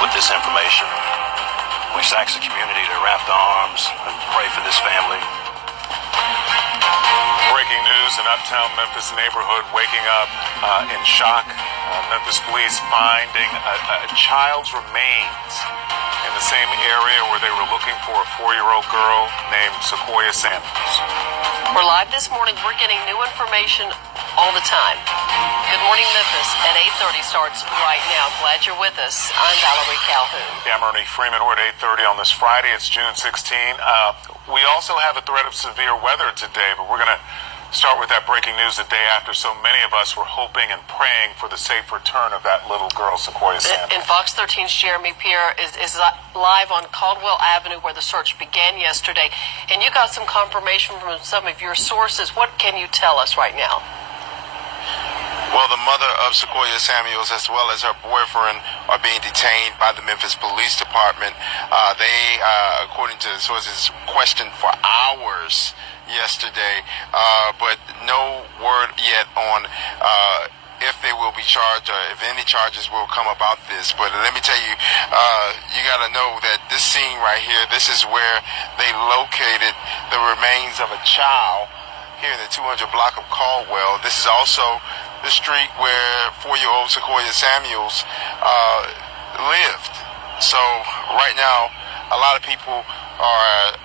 with this information. We ask the community to wrap their arms and pray for this family. Breaking news: an uptown Memphis neighborhood waking up in shock. Memphis police finding a child's remains in the same area where they were looking for a 4-year-old girl named Sequoia Samuel. We're live this morning. We're getting new information all the time. Good Morning Memphis at 8:30 starts right now. Glad you're with us. I'm Valerie Calhoun. Yeah, I'm Ernie Freeman. We're at 8:30 on this Friday. It's June 16. We also have a threat of severe weather today, but we're going to start with that breaking news the day after so many of us were hoping and praying for the safe return of that little girl, Sequoia Samuel. And Fox 13's Jeremy Pierre is live on Caldwell Avenue where the search began yesterday. And you got some confirmation from some of your sources. What can you tell us right now? Well, the mother of Sequoia Samuels, as well as her boyfriend, are being detained by the Memphis Police Department. They, according to sources, questioned for hours yesterday, but no word yet on if they will be charged or if any charges will come about this. But let me tell you, you got to know that this scene right here, this is where they located the remains of a child here in the 200 block of Caldwell. This is also the street where 4-year-old Sequoia Samuels lived. So right now, a lot of people are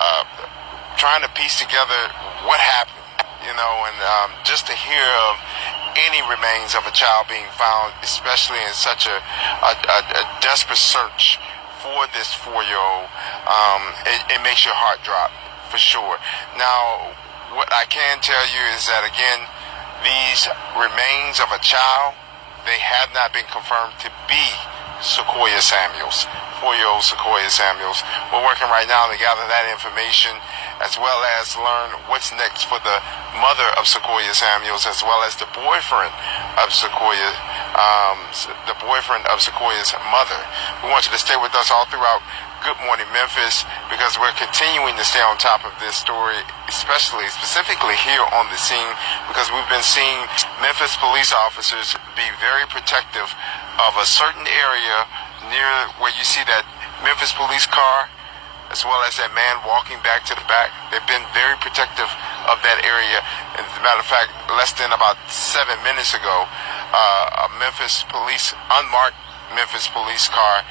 trying to piece together what happened, you know, and just to hear of any remains of a child being found, especially in such a desperate search for this 4-year-old, it makes your heart drop for sure. Now, what I can tell you is that, again, these remains of a child, they have not been confirmed to be Sequoia Samuels, 4-year-old Sequoia Samuels. We're working right now to gather that information, as well as learn what's next for the mother of Sequoia Samuels, as well as the boyfriend of Sequoia, Sequoia's mother. We want you to stay with us all throughout Good Morning Memphis, because we're continuing to stay on top of this story, specifically here on the scene, because we've been seeing Memphis police officers be very protective of a certain area near where you see that Memphis police car, as well as that man walking back to the back. They've been very protective of that area. As a matter of fact, less than about 7 minutes ago, a unmarked Memphis police car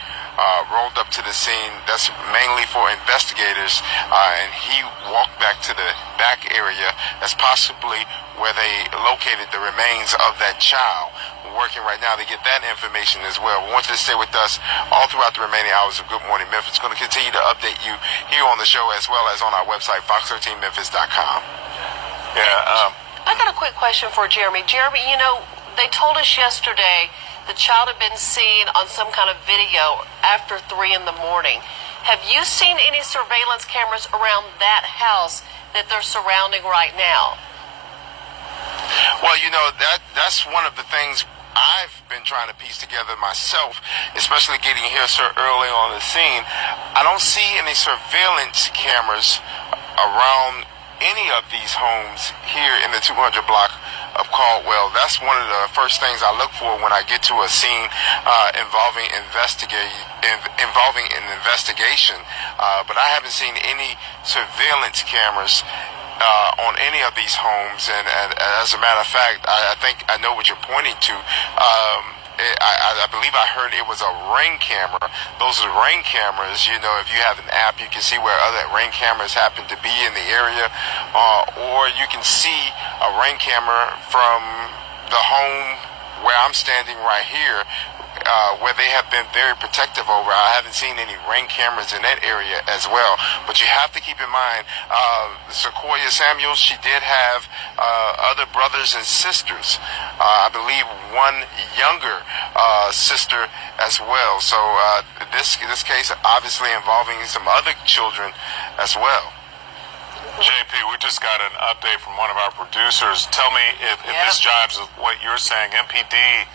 rolled up to the scene. That's mainly for investigators, and he walked back to the back area. That's possibly where they located the remains of that child. We're working right now to get that information as well. We want you to stay with us all throughout the remaining hours of Good Morning Memphis. It's going to continue to update you here on the show, as well as on our website, fox13memphis.com. Yeah. I got a quick question for Jeremy. Jeremy, you know, they told us yesterday the child had been seen on some kind of video after 3 in the morning. Have you seen any surveillance cameras around that house that they're surrounding right now? Well, you know, that's one of the things I've been trying to piece together myself, especially getting here so early on the scene. I don't see any surveillance cameras around any of these homes here in the 200 block of Caldwell. That's one of the first things I look for when I get to a scene involving an investigation. But I haven't seen any surveillance cameras on any of these homes. And as a matter of fact, I think I know what you're pointing to. I believe I heard it was a Ring camera. Those are Ring cameras. You know, if you have an app, you can see where other Ring cameras happen to be in the area, or you can see a Ring camera from the home where I'm standing right here, where they have been very protective over. I haven't seen any Ring cameras in that area as well. But you have to keep in mind, Sequoia Samuels, she did have other brothers and sisters. I believe one younger sister as well. So this case obviously involving some other children as well. JP, we just got an update from one of our producers. Tell me if this jives with what you're saying. MPD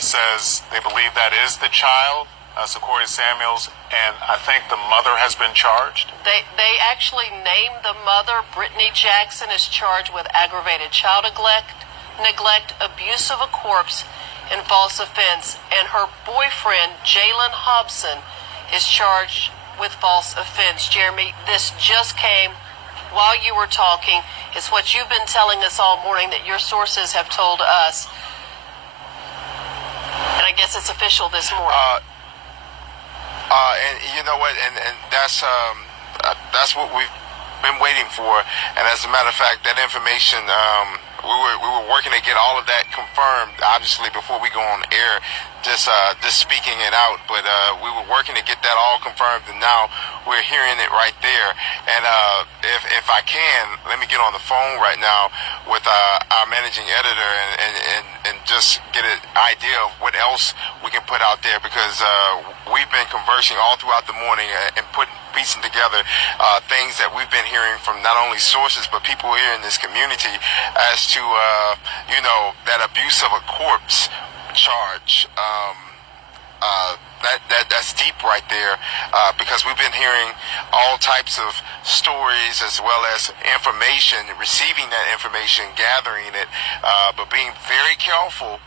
says they believe that is the child, Sequoia Samuels, and I think the mother has been charged. They actually named the mother. Brittany Jackson is charged with aggravated child neglect, abuse of a corpse, in false offense, and her boyfriend, Jalen Hobson, is charged with false offense. Jeremy, this just came while you were talking. It's what you've been telling us all morning that your sources have told us. And I guess it's official this morning. And you know what? And that's what we've been waiting for. And as a matter of fact, that information, we were working to get all of that confirmed, obviously, before we go on air, just speaking it out. But we were working to get that all confirmed, and now we're hearing it right there. And if I can, let me get on the phone right now with our managing editor and just get an idea of what else we can put out there, because we've been conversing all throughout the morning and piecing together things that we've been hearing from not only sources but people here in this community as to that abuse of a corpse charge. That's deep right there, because we've been hearing all types of stories as well as information, receiving that information, gathering it, but being very careful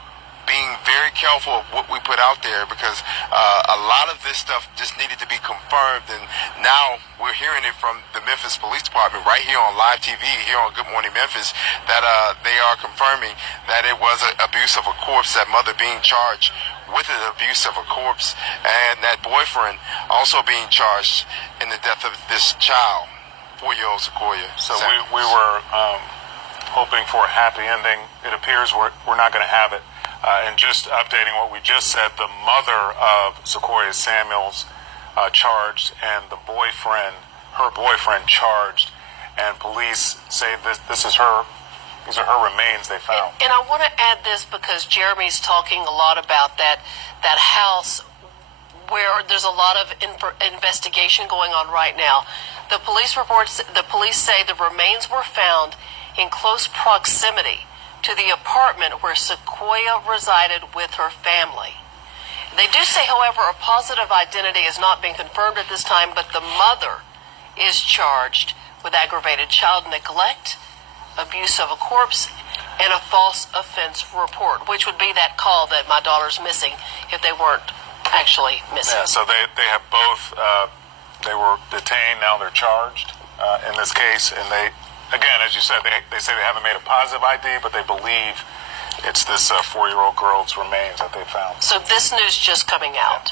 of what we put out there, because a lot of this stuff just needed to be confirmed, and now we're hearing it from the Memphis Police Department right here on live TV, here on Good Morning Memphis, that they are confirming that it was an abuse of a corpse, that mother being charged with an abuse of a corpse, and that boyfriend also being charged in the death of this child, 4-year-old Sequoia. So we were hoping for a happy ending. It appears we're not going to have it. And just updating what we just said, the mother of Sequoia Samuel's charged, and her boyfriend charged, and police say these are her remains they found. And I want to add this because Jeremy's talking a lot about that house where there's a lot of investigation going on right now. The police say the remains were found in close proximity to the apartment where Sequoia resided with her family. They do say, however, a positive identity has not been confirmed at this time, but the mother is charged with aggravated child neglect, abuse of a corpse, and a false offense report, which would be that call that my daughter's missing if they weren't actually missing. Yeah, so they have both, they were detained, now they're charged in this case, and they, again, as you said, they say they haven't made a positive ID, but they believe it's this 4-year-old girl's remains that they found. So this news just coming out.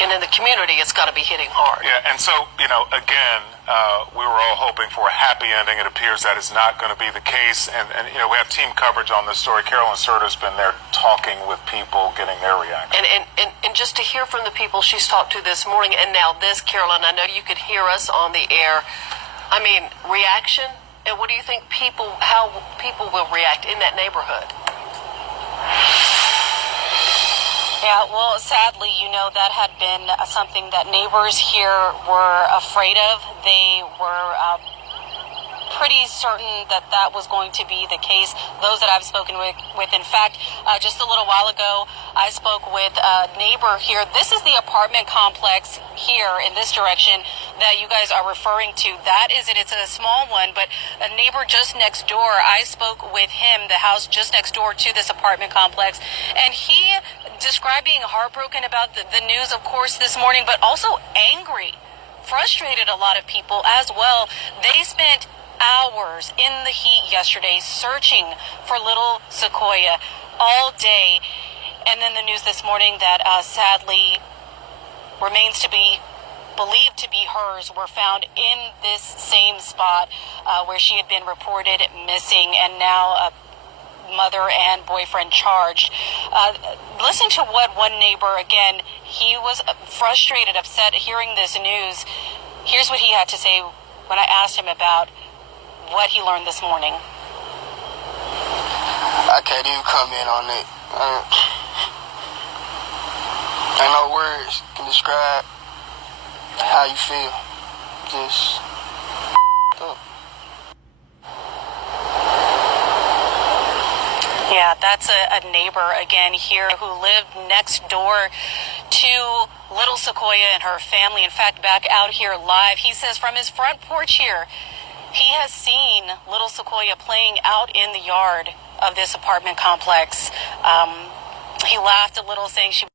And in the community, it's got to be hitting hard. Yeah, and so, again, we were all hoping for a happy ending. It appears that is not going to be the case. And we have team coverage on this story. Carolyn Serta's been there talking with people, getting their reaction. And just to hear from the people she's talked to this morning, and now this, Carolyn, I know you could hear us on the air. I mean, reaction. And what do you think how people will react in that neighborhood? Yeah, well, sadly, that had been something that neighbors here were afraid of. They were pretty certain that was going to be the case. Those that I've spoken with, in fact, just a little while ago, I spoke with a neighbor here. This is the apartment complex here in this direction that you guys are referring to. That is it. It's a small one, but a neighbor just next door, I spoke with him, the house just next door to this apartment complex, and he described being heartbroken about the news, of course, this morning, but also angry, frustrated, a lot of people as well. They spent hours in the heat yesterday searching for little Sequoia all day, and then the news this morning that sadly remains to be believed to be hers were found in this same spot where she had been reported missing, and now mother and boyfriend charged. Listen to what one neighbor, again, he was frustrated, upset hearing this news. Here's what he had to say when I asked him about what he learned this morning. I can't even comment on it. Ain't no words can describe how you feel. Just up. Yeah, that's a neighbor again here who lived next door to little Sequoia and her family. In fact, back out here live, he says from his front porch here, he has seen little Sequoia playing out in the yard of this apartment complex. He laughed a little, saying she